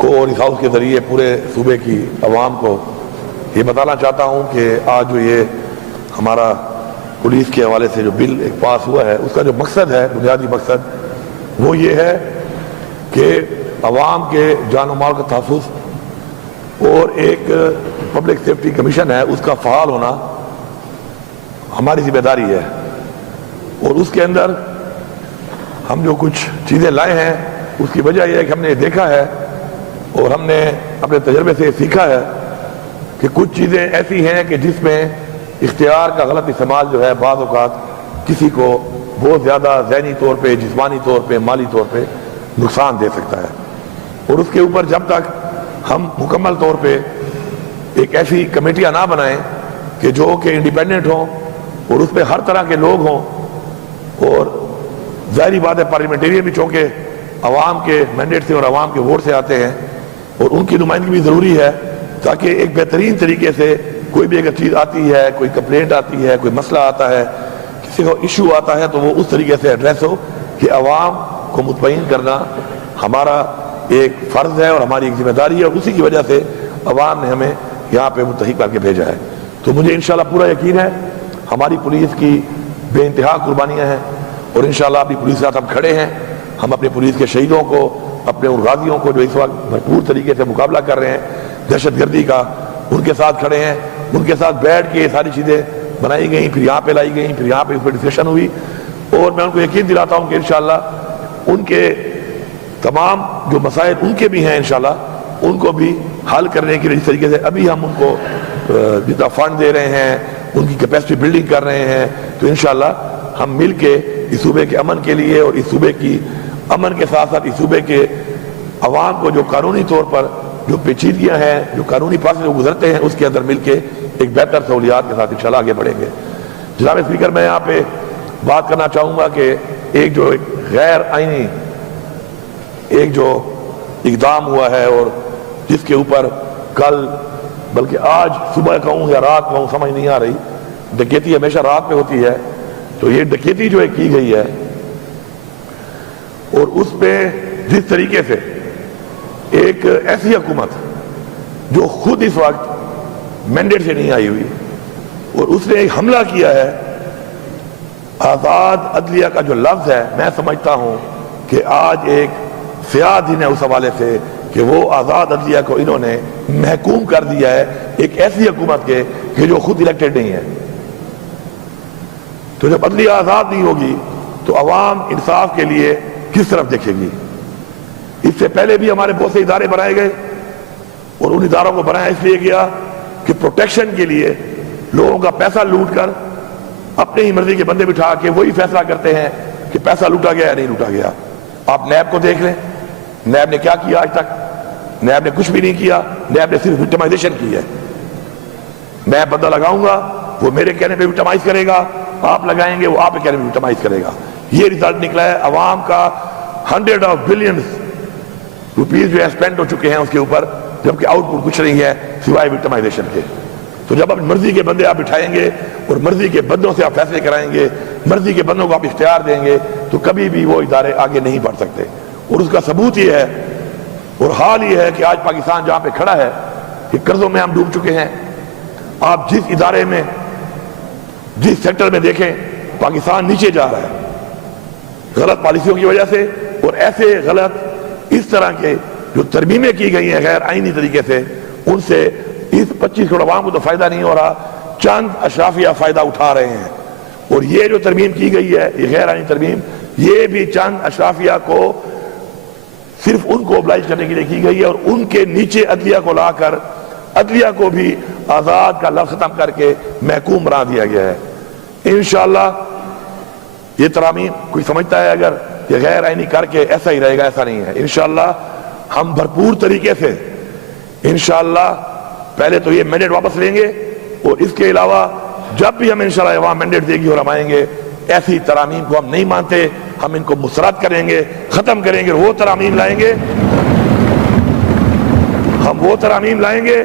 کو اور اس ہاؤس کے ذریعے پورے صوبے کی عوام کو یہ بتانا چاہتا ہوں کہ آج جو یہ ہمارا پولیس کے حوالے سے جو بل ایک پاس ہوا ہے، اس کا جو مقصد ہے، بنیادی مقصد وہ یہ ہے کہ عوام کے جان و مال کا تحفظ اور ایک پبلک سیفٹی کمیشن ہے اس کا فعال ہونا ہماری ذمہ داری ہے، اور اس کے اندر ہم جو کچھ چیزیں لائے ہیں اس کی وجہ یہ ہے کہ ہم نے دیکھا ہے اور ہم نے اپنے تجربے سے سیکھا ہے کہ کچھ چیزیں ایسی ہیں کہ جس میں اختیار کا غلط استعمال جو ہے بعض اوقات کسی کو بہت زیادہ ذہنی طور پہ، جسمانی طور پہ، مالی طور پہ نقصان دے سکتا ہے، اور اس کے اوپر جب تک ہم مکمل طور پہ ایک ایسی کمیٹیاں نہ بنائیں کہ جو کہ انڈیپینڈنٹ ہوں اور اس پہ ہر طرح کے لوگ ہوں، اور ظاہری بات ہے پارلیمنٹیرین بھی چونکہ عوام کے مینڈیٹ سے اور عوام کے ووٹ سے آتے ہیں اور ان کی نمائندگی بھی ضروری ہے تاکہ ایک بہترین طریقے سے کوئی بھی اگر چیز آتی ہے، کوئی کمپلینٹ آتی ہے، کوئی مسئلہ آتا ہے، کسی کو ایشو آتا ہے تو وہ اس طریقے سے ایڈریس ہو کہ عوام کو مطمئن کرنا ہمارا ایک فرض ہے اور ہماری ایک ذمہ داری ہے، اور اسی کی وجہ سے عوام نے ہمیں یہاں پہ منتخب کر کے بھیجا ہے۔ تو مجھے انشاءاللہ پورا یقین ہے ہماری پولیس کی بے انتہا قربانیاں ہیں، اور انشاءاللہ اپنی پولیس کے ساتھ ہم کھڑے ہیں۔ ہم اپنے پولیس کے شہیدوں کو، اپنے ان غازیوں کو جو اس وقت بھرپور طریقے سے مقابلہ کر رہے ہیں دہشت گردی کا، ان کے ساتھ کھڑے ہیں، ان کے ساتھ بیٹھ کے یہ ساری چیزیں بنائی گئیں، پھر یہاں پہ لائی گئیں، پھر یہاں پہ اس پہ ڈسکشن ہوئی، اور میں ان کو یقین دلاتا ہوں کہ انشاءاللہ ان کے تمام جو مسائل ان کے بھی ہیں انشاءاللہ ان کو بھی حل کرنے کے لیے جس طریقے سے ابھی ہم ان کو جتنا فنڈ دے رہے ہیں، ان کی کیپیسٹی بلڈنگ کر رہے ہیں، تو انشاءاللہ ہم مل کے اس صوبے کے امن کے لیے اور اس صوبے کی امن کے ساتھ ساتھ اس صوبے کے عوام کو جو قانونی طور پر جو پیچیدگیاں ہیں، جو قانونی پاس سے گزرتے ہیں، اس کے اندر مل کے ایک بہتر سہولیات کے ساتھ انشاءاللہ آگے بڑھیں گے۔ جناب اسپیکر، میں یہاں پہ بات کرنا چاہوں گا کہ ایک غیر آئینی ایک جو اقدام ہوا ہے اور جس کے اوپر کل بلکہ آج صبح کہوں یا رات کہوں سمجھ نہیں آ رہی، ڈکیتی ہمیشہ رات میں ہوتی ہے، تو یہ ڈکیتی جو کی گئی ہے اور اس پہ جس طریقے سے ایک ایسی حکومت جو خود اس وقت مینڈیٹ سے نہیں آئی ہوئی اور اس نے ایک حملہ کیا ہے، آزاد عدلیہ کا جو لفظ ہے میں سمجھتا ہوں کہ آج ایک سیاہ دن ہے اس حوالے سے کہ وہ آزاد عدلیہ کو انہوں نے محکوم کر دیا ہے ایک ایسی حکومت کے کہ جو خود الیکٹڈ نہیں ہے۔ تو جب عدلیہ آزاد نہیں ہوگی تو عوام انصاف کے لیے کس طرف دیکھے گی؟ اس سے پہلے بھی ہمارے بہت سے ادارے بنائے گئے اور ان اداروں کو بنایا اس لیے گیا کہ پروٹیکشن کے لیے لوگوں کا پیسہ لوٹ کر اپنے ہی مرضی کے بندے بٹھا کے وہی فیصلہ کرتے ہیں کہ پیسہ لوٹا گیا یا نہیں لوٹا گیا۔ آپ نیب کو دیکھ لیں، نیب نے کیا کیا آج تک؟ نیب نے کچھ بھی نہیں کیا، نیب نے صرف وکٹمائزیشن کی ہے۔ میں بندہ لگاؤں گا، وہ میرے کہنے پہ وکٹمائز کرے گا، آپ لگائیں گے وہ آپ کے کہنے پہ وکٹمائز کرے گا۔ یہ ریزلٹ نکلا ہے، عوام کا 100 بلینز روپیز جو ہے اسپینڈ ہو چکے ہیں اس کے اوپر، جبکہ آؤٹ پٹ کچھ نہیں ہے سوائے وکٹمائزیشن کے۔ تو جب اپنی مرضی کے بندے آپ بٹھائیں گے اور مرضی کے بندوں سے آپ فیصلے کرائیں گے، مرضی کے بندوں کو آپ اختیار دیں گے، تو کبھی بھی وہ ادارے آگے نہیں بڑھ سکتے۔ اور اس کا ثبوت یہ ہے اور حال یہ ہے کہ آج پاکستان جہاں پہ کھڑا ہے کہ قرضوں میں ہم ڈوب چکے ہیں۔ آپ جس ادارے میں، جس سیکٹر میں دیکھیں، پاکستان نیچے جا رہا ہے غلط پالیسیوں کی وجہ سے، اور ایسے غلط اس طرح کے جو ترمیمیں کی گئی ہیں غیر آئینی طریقے سے، ان سے اس 25 کروڑ عوام کو تو فائدہ نہیں ہو رہا، چند اشرافیہ فائدہ اٹھا رہے ہیں۔ اور یہ جو ترمیم کی گئی ہے، یہ غیر آئینی ترمیم، یہ بھی چند اشرافیہ کو صرف ان کو oblige کرنے کے لیے کی گئی ہے، اور ان کے نیچے عدلیہ کو لا کر عدلیہ کو بھی آزاد کا لفظ ختم کر کے محکوم بنا دیا گیا ہے۔ انشاءاللہ یہ ترامیم کوئی سمجھتا ہے اگر یہ غیر آئینی کر کے ایسا ہی رہے گا، ایسا نہیں ہے۔ انشاءاللہ ہم بھرپور طریقے سے انشاءاللہ پہلے تو یہ مینڈیٹ واپس لیں گے، اور اس کے علاوہ جب بھی ہم انشاءاللہ عوام مینڈیٹ دے گی اور ہم آئیں گے، ایسی ترامیم کو ہم نہیں مانتے، ہم ان کو مسترد کریں گے، ختم کریں گے، وہ ترامیم لائیں گے، ہم وہ ترامیم لائیں گے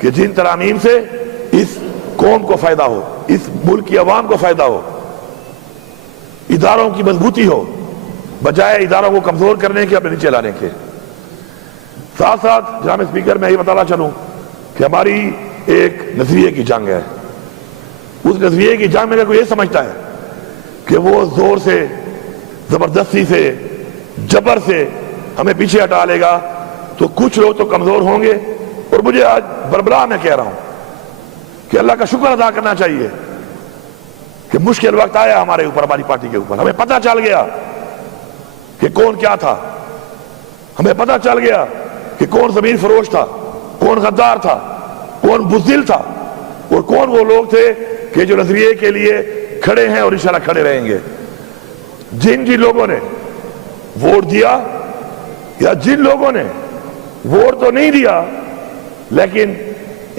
کہ جن ترامیم سے اس قوم کو فائدہ ہو، اس ملک کی عوام کو فائدہ ہو، اداروں کی مضبوطی ہو، بجائے اداروں کو کمزور کرنے کے، اپنے نیچے لانے کے۔ ساتھ ساتھ جناب اسپیکر میں یہ بتانا چاہوں کہ ہماری ایک نظریے کی جنگ ہے. اس نظریے کی جنگ میں اگر کوئی یہ سمجھتا ہے کہ وہ زور سے، زبردستی سے، جبر سے ہمیں پیچھے ہٹا لے گا تو کچھ لوگ تو کمزور ہوں گے. اور مجھے آج بربلا میں کہہ رہا ہوں کہ اللہ کا شکر ادا کرنا چاہیے کہ مشکل وقت آیا ہمارے اوپر، ہماری پارٹی کے اوپر. ہمیں پتہ چل گیا کہ کون کیا تھا، ہمیں پتہ چل گیا کہ کون زمین فروش تھا، کون غدار تھا، کون بزدل تھا، اور کون وہ لوگ تھے کہ جو نظریے کے لیے کھڑے ہیں اور انشاءاللہ کھڑے رہیں گے. جن لوگوں نے ووٹ دیا یا جن لوگوں نے ووٹ تو نہیں دیا لیکن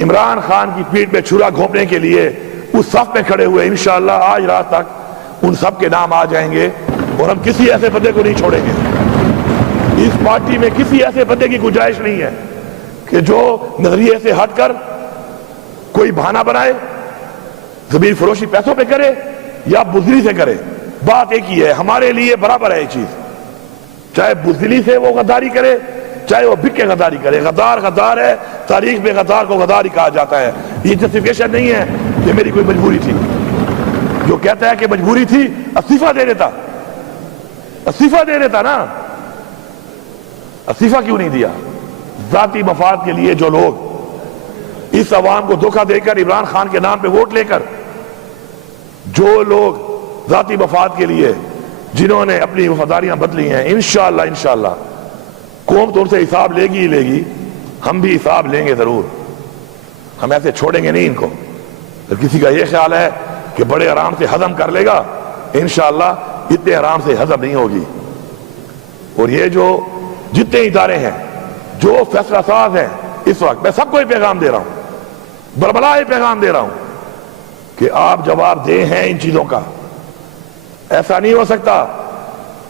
عمران خان کی پیٹھ پہ چھرا گھونپنے کے لیے اس صف میں کھڑے ہوئے، انشاءاللہ آج رات تک ان سب کے نام آ جائیں گے اور ہم کسی ایسے بندے کو نہیں چھوڑیں گے. اس پارٹی میں کسی ایسے بندے کی گنجائش نہیں ہے کہ جو نظریے سے ہٹ کر کوئی بہانہ بنائے، زمین فروشی پیسوں پہ کرے یا بزدلی سے کرے. بات ایک ہی ہے، ہمارے لیے برابر ہے یہ چیز. چاہے بزدلی سے وہ غداری کرے، چاہے وہ بک کے غداری کرے. غدار غدار ہے، تاریخ میں غدار کو غدار ہی کہا جاتا ہے. یہ جسٹیفیکیشن نہیں ہے کہ میری کوئی مجبوری تھی. جو کہتا ہے کہ مجبوری تھی استعفیٰ دے دیتا، استعفیٰ دے دیتا نا. استعفیٰ کیوں نہیں دیا؟ ذاتی مفاد کے لیے جو لوگ اس عوام کو دھوکہ دے کر عمران خان کے نام پہ ووٹ لے کر، جو لوگ ذاتی مفاد کے لیے جنہوں نے اپنی وفاداریاں بدلی ہیں، انشاءاللہ قوم تو ان سے حساب لے گی ہی لے گی. ہم بھی حساب لیں گے ضرور. ہم ایسے چھوڑیں گے نہیں ان کو. اگر کسی کا یہ خیال ہے کہ بڑے آرام سے ہضم کر لے گا، انشاءاللہ اتنے آرام سے ہضم نہیں ہوگی. اور یہ جو جتنے ادارے ہیں جو فیصلہ ساز ہیں، اس وقت میں سب کو یہ پیغام دے رہا ہوں، بربلا یہ پیغام دے رہا ہوں کہ آپ جواب دیں ہیں ان چیزوں کا. ایسا نہیں ہو سکتا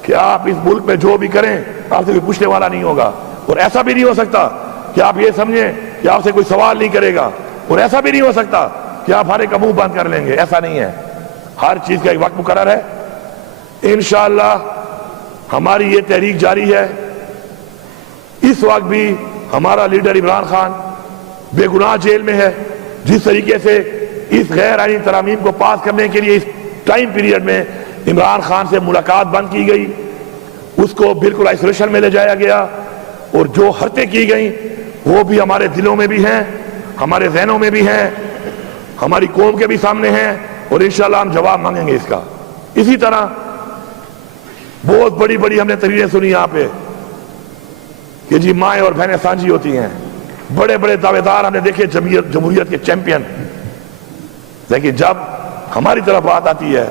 کہ آپ اس ملک میں جو بھی کریں آپ سے کوئی پوچھنے والا نہیں ہوگا. اور ایسا بھی نہیں ہو سکتا کہ آپ یہ سمجھیں کہ آپ سے کوئی سوال نہیں کرے گا. اور ایسا بھی نہیں ہو سکتا کہ آپ ہر ایک کا منہ بند کر لیں گے. ایسا نہیں ہے. ہر چیز کا ایک وقت مقرر ہے. انشاءاللہ ہماری یہ تحریک جاری ہے. اس وقت بھی ہمارا لیڈر عمران خان بے گناہ جیل میں ہے. جس طریقے سے اس غیر آئینی ترامیم کو پاس کرنے کے لیے اس ٹائم پیریڈ میں عمران خان سے ملاقات بند کی گئی، اس کو بالکل آئسولیشن میں لے جایا گیا، اور جو حرکتیں کی گئیں وہ بھی ہمارے دلوں میں بھی ہیں، ہمارے ذہنوں میں بھی ہیں، ہماری قوم کے بھی سامنے ہیں، اور انشاءاللہ ہم جواب مانگیں گے اس کا. اسی طرح بہت بڑی بڑی ہم نے تقریریں سنی یہاں پہ کہ جی مائیں اور بہنیں سانجھی ہوتی ہیں. بڑے بڑے دعوے دار ہم نے دیکھے، جمہوریت کے چیمپئن. لیکن جب ہماری طرف بات آتی ہے،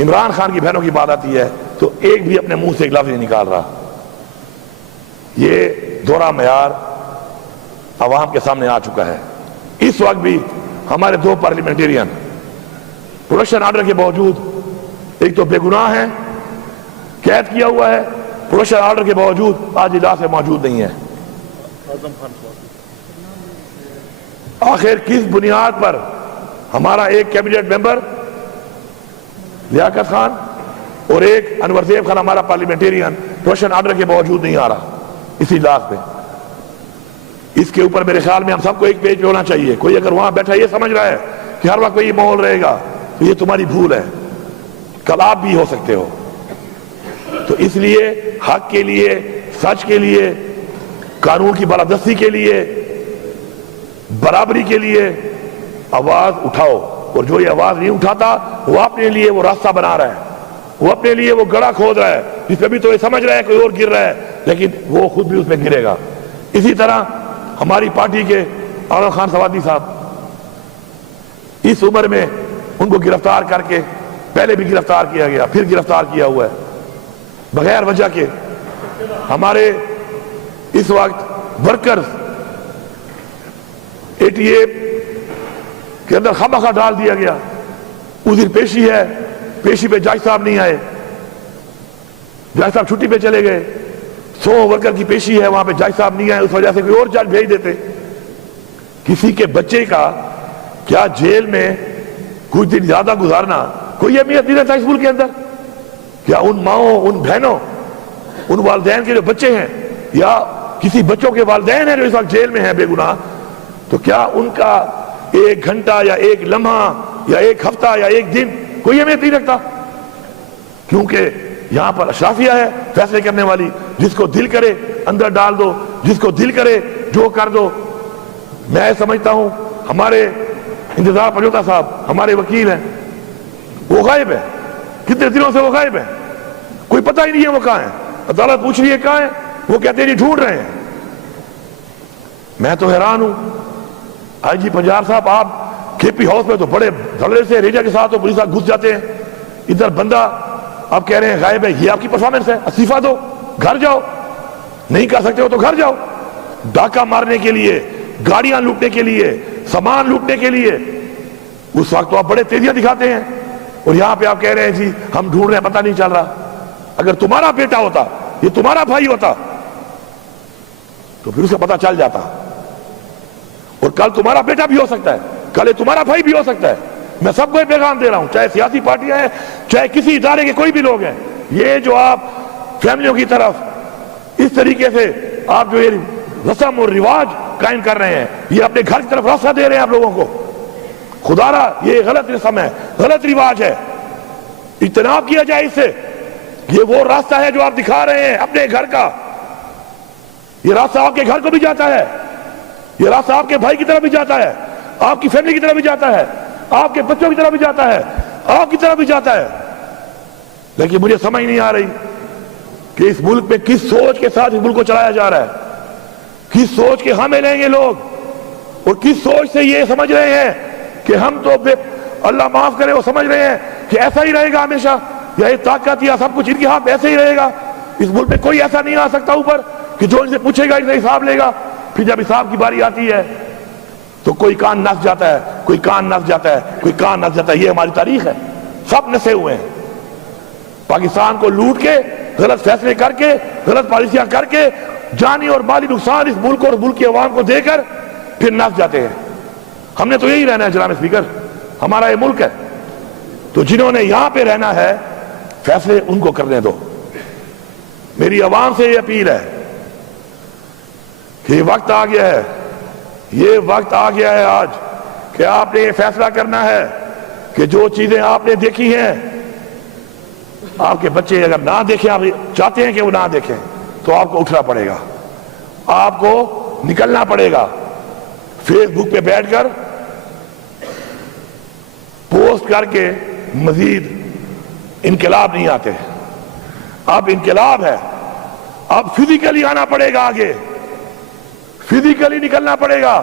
عمران خان کی بہنوں کی بات آتی ہے، تو ایک بھی اپنے منہ سے ایک لفظ نہیں نکال رہا. یہ دوہرا معیار عوام کے سامنے آ چکا ہے. اس وقت بھی ہمارے دو پارلیمنٹیرین پروڈکشن آرڈر کے باوجود، ایک تو بے گناہ ہیں، قید کیا ہوا ہے، پروڈکشن آرڈر کے باوجود آج اجلاس میں موجود نہیں ہے. آخر کس بنیاد پر ہمارا ایک کیبنٹ ممبر لیاقت خان اور ایک انور زیب خان ہمارا پارلیمنٹیرین پروڈکشن آرڈر کے باوجود نہیں آ رہا اسی اجلاس پہ؟ اس کے اوپر میرے خیال میں ہم سب کو ایک پیج پہ ہونا چاہیے. کوئی اگر وہاں بیٹھا یہ سمجھ رہا ہے کہ ہر وقت کوئی ماحول رہے گا تو یہ تمہاری بھول ہے. کل آپ بھی ہو سکتے ہو. تو اس لیے حق کے لیے، سچ کے لیے، قانون کی بالادستی کے لیے، برابری کے لیے آواز اٹھاؤ. اور جو یہ آواز نہیں اٹھاتا وہ اپنے لیے وہ راستہ بنا رہا ہے، وہ اپنے لیے وہ گڑھا کھود رہا ہے جس پہ بھی تو یہ سمجھ رہا ہے کوئی اور گر رہا ہے، لیکن وہ خود بھی اس میں گرے گا. اسی طرح ہماری پارٹی کے عامر خان سوادی صاحب، اس عمر میں ان کو گرفتار کر کے، پہلے بھی گرفتار کیا گیا، پھر گرفتار کیا ہوا ہے بغیر وجہ کے. ہمارے اس وقت ورکرز 88 کے اندر خامخواہ ڈال دیا گیا. اس دن پیشی ہے، پیشی پہ جج صاحب نہیں آئے، جج صاحب چھٹی پہ چلے گئے. 100 ورکر کی پیشی ہے، وہاں پہ جج صاحب نہیں آئے، اس وجہ سے کوئی اور جج بھیج دیتے. کسی کے بچے کا کیا جیل میں کچھ دن زیادہ گزارنا کوئی اہمیت نہیں رہتا اس ملک کے اندر؟ کیا ان ماؤں، ان بہنوں، ان والدین کے جو بچے ہیں، یا کسی بچوں کے والدین ہیں جو اس وقت جیل میں ہیں بے گناہ، تو کیا ان کا 1 گھنٹہ یا 1 لمحہ یا 1 ہفتہ یا 1 دن کوئی اہمیت نہیں رکھتا؟ کیونکہ یہاں پر اشرافیہ ہے فیصلے کرنے والی، جس کو دل کرے اندر ڈال دو، جس کو دل کرے جو کر دو۔ میں سمجھتا ہوں ہمارے انتظار پنجوتا صاحب ہمارے وکیل ہیں، وہ غائب ہے، کتنے دنوں سے وہ غائب ہے، کوئی پتہ ہی نہیں ہے وہ کہاں ہے، عدالت پوچھ رہی ہے کہاں ہے، وہ کہتے ہیں نہیں ڈھونڈ رہے ہیں۔ میں تو حیران ہوں، آئی جی پنجاب صاحب آپ کے پی ہاؤس میں تو بڑے دھڑے سے ریجا کے ساتھ تو پولیس گھس جاتے ہیں، ادھر بندہ آپ کہہ رہے ہیں غائب ہے، یہ آپ کی پرفارمنس ہے؟ استعفیٰ دو، گھر جاؤ، نہیں کر سکتے ہو تو گھر جاؤ۔ ڈاکہ مارنے کے لیے، گاڑیاں لوٹنے کے لیے، سامان لوٹنے کے لیے اس وقت تو آپ بڑے تیزیاں دکھاتے ہیں، اور یہاں پہ آپ کہہ رہے ہیں جی ہم ڈھونڈ رہے ہیں پتہ نہیں چل رہا۔ اگر تمہارا بیٹا ہوتا، یہ تمہارا بھائی ہوتا تو پھر اسے پتہ چل جاتا، اور کل تمہارا بیٹا بھی ہو سکتا ہے، کل یہ تمہارا بھائی بھی ہو سکتا ہے۔ میں سب کو یہ پیغام دے رہا ہوں، چاہے سیاسی پارٹیاں ہیں، چاہے کسی ادارے کے کوئی بھی لوگ ہیں، یہ جو آپ فیملیوں کی طرف اس طریقے سے آپ جو یہ رسم اور رواج قائم کر رہے ہیں، یہ اپنے گھر کی طرف راستہ دے رہے ہیں آپ لوگوں کو۔ خدا را یہ غلط رسم ہے، غلط رواج ہے، اجتناب کیا جائے اس سے۔ یہ وہ راستہ ہے جو آپ دکھا رہے ہیں اپنے گھر کا، یہ راستہ آپ کے گھر کو بھی جاتا ہے، یہ راستہ آپ کے بھائی کی طرف بھی جاتا ہے، آپ کی فیملی کی طرف بھی جاتا ہے، آپ کے بچوں کی طرف بھی جاتا ہے، آپ کی طرف بھی جاتا ہے۔ لیکن مجھے سمجھ نہیں آ رہی کہ اس ملک میں کس سوچ کے ساتھ اس ملک کو چلایا جا رہا ہے، کس سوچ کے ہمیں لیں گے لوگ، اور کس سوچ سے یہ سمجھ رہے ہیں کہ ہم تو اللہ معاف کرے وہ سمجھ رہے ہیں کہ ایسا ہی رہے گا ہمیشہ، یا یہ طاقت یا سب کچھ ان کے ہاتھ ایسے ہی رہے گا۔ اس ملک میں کوئی ایسا نہیں آ سکتا اوپر کہ جو ان سے پوچھے گا ان سے حساب لے گا، پھر جب حساب کی باری آتی ہے تو کوئی کان نس جاتا ہے، کوئی کان نس جاتا ہے، کوئی کان نس جاتا ہے۔ یہ ہماری تاریخ ہے، سب نسے ہوئے ہیں، پاکستان کو لوٹ کے، غلط فیصلے کر کے، غلط پالیسیاں کر کے، جانی اور مالی نقصان اس ملک اور ملک کے عوام کو دے کر پھر نس جاتے ہیں۔ ہم نے تو یہی رہنا ہے جناب اسپیکر، ہمارا یہ ملک ہے، تو جنہوں نے یہاں پہ رہنا ہے فیصلے ان کو کرنے دو۔ میری عوام سے یہ اپیل ہے کہ یہ وقت آ گیا ہے، یہ وقت آ گیا ہے آج کہ آپ نے یہ فیصلہ کرنا ہے کہ جو چیزیں آپ نے دیکھی ہیں، آپ کے بچے اگر نہ دیکھیں، آپ چاہتے ہیں کہ وہ نہ دیکھیں، تو آپ کو اٹھنا پڑے گا، آپ کو نکلنا پڑے گا۔ فیس بک پہ بیٹھ کر پوسٹ کر کے مزید انقلاب نہیں آتے، اب انقلاب ہے، اب فزیکلی آنا پڑے گا، آگے فزیکلی نکلنا پڑے گا،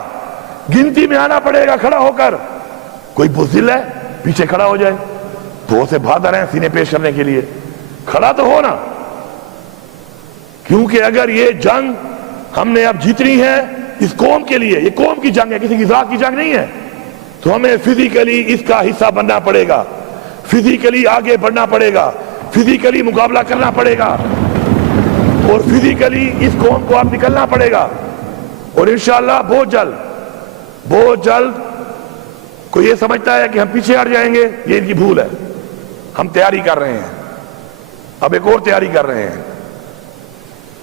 گنتی میں آنا پڑے گا کھڑا ہو کر۔ کوئی بزدل ہے پیچھے کھڑا ہو جائے تو اسے بہادر ہیں سینے پیش کرنے کے لیے، کھڑا تو ہونا، کیونکہ اگر یہ جنگ ہم نے اب جیتنی ہے اس قوم کے لیے، یہ قوم کی جنگ ہے، کسی کی ذات کی جنگ نہیں ہے، تو ہمیں فزیکلی اس کا حصہ بننا پڑے گا، فزیکلی آگے بڑھنا پڑے گا، فزیکلی مقابلہ کرنا پڑے گا، اور فزیکلی اس قوم کو اب نکلنا پڑے گا۔ اور انشاءاللہ بہت جلد کوئی یہ سمجھتا ہے کہ ہم پیچھے ہٹ جائیں گے، یہ ان کی بھول ہے۔ ہم تیاری کر رہے ہیں، اب ایک اور تیاری کر رہے ہیں،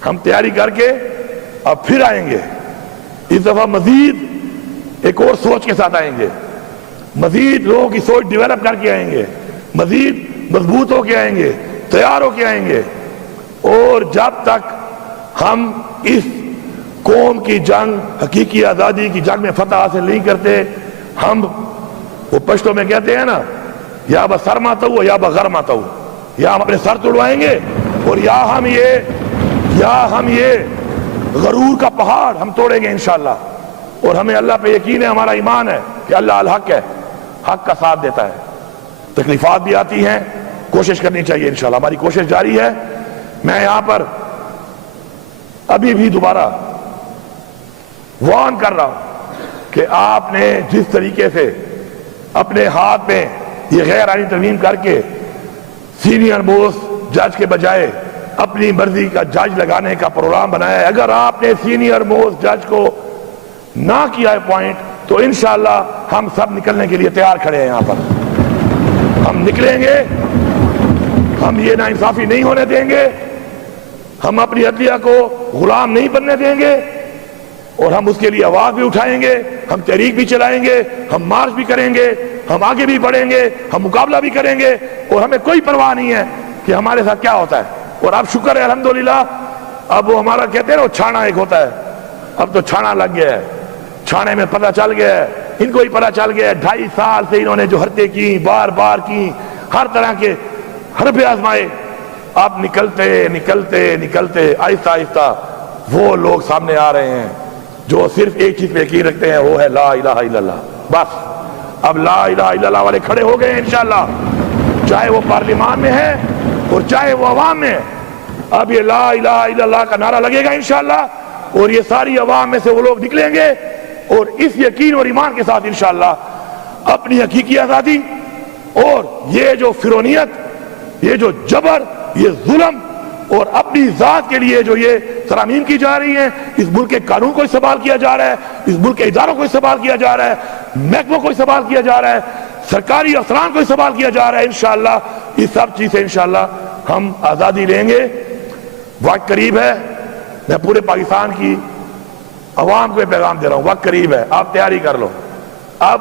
ہم تیاری کر کے اب پھر آئیں گے، اس دفعہ مزید ایک اور سوچ کے ساتھ آئیں گے، مزید لوگوں کی سوچ ڈیولپ کر کے آئیں گے، مزید مضبوط ہو کے آئیں گے، تیار ہو کے آئیں گے۔ اور جب تک ہم اس قوم کی جنگ، حقیقی آزادی کی جنگ میں فتح حاصل نہیں کرتے، ہم وہ پشتوں میں کہتے ہیں نا، یا با سر ماتا ہو یا با غر ماتا ہو، یا ہم اپنے سر توڑوائیں گے، اور یا ہم یہ غرور کا پہاڑ ہم توڑیں گے انشاءاللہ۔ اور ہمیں اللہ پہ یقین ہے، ہمارا ایمان ہے کہ اللہ الحق ہے، حق کا ساتھ دیتا ہے۔ تکلیفات بھی آتی ہیں، کوشش کرنی چاہیے انشاءاللہ، ہماری کوشش جاری ہے۔ میں یہاں پر ابھی بھی دوبارہ وارن کر رہا ہوں کہ آپ نے جس طریقے سے اپنے ہاتھ میں یہ غیر آئینی ترمیم کر کے سینئر موسٹ جج کے بجائے اپنی مرضی کا جج لگانے کا پروگرام بنایا ہے، اگر آپ نے سینئر موسٹ جج کو نہ کیا ہے پوائنٹ، تو انشاءاللہ ہم سب نکلنے کے لیے تیار کھڑے ہیں۔ یہاں پر ہم نکلیں گے، ہم یہ ناانصافی نہیں ہونے دیں گے، ہم اپنی عدلیہ کو غلام نہیں بننے دیں گے اور ہم اس کے لیے آواز بھی اٹھائیں گے, ہم تحریک بھی چلائیں گے, ہم مارچ بھی کریں گے, ہم آگے بھی بڑھیں گے, ہم مقابلہ بھی کریں گے, اور ہمیں کوئی پرواہ نہیں ہے کہ ہمارے ساتھ کیا ہوتا ہے. اور اب شکر ہے الحمدللہ, اب وہ ہمارا کہتے ہیں نا وہ چھانا ایک ہوتا ہے, اب تو چھانا لگ گیا ہے, چھانے میں پتہ چل گیا ہے, ان کو ہی پتہ چل گیا ہے 2.5 سال سے انہوں نے جو حرکتیں کی, بار بار کی, ہر طرح کے حربے آزمائے, اب نکلتے نکلتے نکلتے آہستہ آہستہ وہ لوگ سامنے آ رہے ہیں جو صرف ایک چیز پہ یقین رکھتے ہیں, وہ ہے لا الہ الا اللہ. بس اب لا الہ الا اللہ والے کھڑے ہو گئے ہیں انشاءاللہ, چاہے وہ پارلیمان میں ہے اور چاہے وہ عوام میں ہے. اب یہ لا الہ الا اللہ کا نعرہ لگے گا انشاءاللہ, اور یہ ساری عوام میں سے وہ لوگ نکلیں گے اور اس یقین اور ایمان کے ساتھ انشاءاللہ اپنی حقیقی آزادی اور یہ جو فرونیت, یہ جو جبر, یہ ظلم اور اپنی ذات کے لیے جو یہ ترامیم کی جا رہی ہیں, اس ملک کے قانون کو استعمال کیا جا رہا ہے, اس ملک کے اداروں کو استعمال کیا جا رہا ہے, محکموں کو استعمال کیا جا رہا ہے, سرکاری افسران کو استعمال کیا جا رہا ہے. انشاءاللہ اس سب چیز سے انشاءاللہ ہم آزادی لیں گے. وقت قریب ہے, میں پورے پاکستان کی عوام کو یہ پیغام دے رہا ہوں, وقت قریب ہے, آپ تیاری کر لو. اب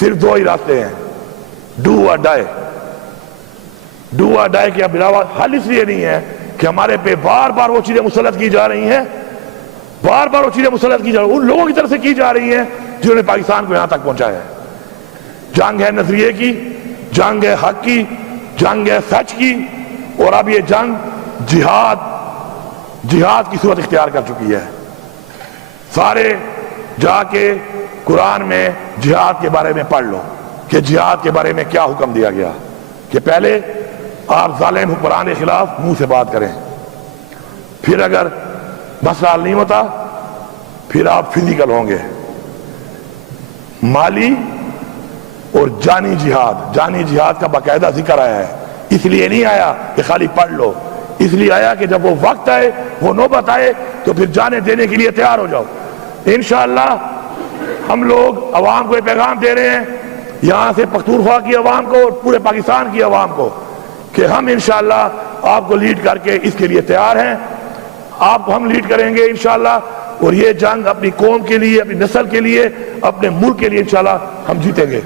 صرف 2 ہی راستے ہیں, ڈو اور ڈائی. ڈو اور ڈائی کے علاوہ حل اس لیے نہیں ہے کہ ہمارے پہ بار بار وہ چیزیں مسلط کی جا رہی ہیں, بار بار وہ چیزیں مسلط کی جا رہی ہیں, ان لوگوں کی طرف سے کی جا رہی ہیں جنہوں نے پاکستان کو یہاں تک پہنچایا ہے. جنگ ہے نظریے کی, جنگ ہے حق کی, جنگ ہے سچ کی, اور اب یہ جنگ جہاد کی صورت اختیار کر چکی ہے. سارے جا کے قرآن میں جہاد کے بارے میں پڑھ لو کہ جہاد کے بارے میں کیا حکم دیا گیا, کہ پہلے آپ ظالم حکمران کے خلاف منہ سے بات کریں, پھر اگر مسئلہ حل نہیں ہوتا پھر آپ فزیکل ہوں گے, مالی اور جانی جہاد. جانی جہاد کا باقاعدہ ذکر آیا ہے, اس لیے نہیں آیا کہ خالی پڑھ لو, اس لیے آیا کہ جب وہ وقت آئے, وہ نوبت آئے, تو پھر جانے دینے کے لیے تیار ہو جاؤ. انشاءاللہ ہم لوگ عوام کو یہ پیغام دے رہے ہیں, یہاں سے پختونخوا کی عوام کو اور پورے پاکستان کی عوام کو, کہ ہم انشاءاللہ آپ کو لیڈ کر کے اس کے لیے تیار ہیں. آپ کو ہم لیڈ کریں گے انشاءاللہ, اور یہ جنگ اپنی قوم کے لیے, اپنی نسل کے لیے, اپنے ملک کے لیے انشاءاللہ ہم جیتیں گے.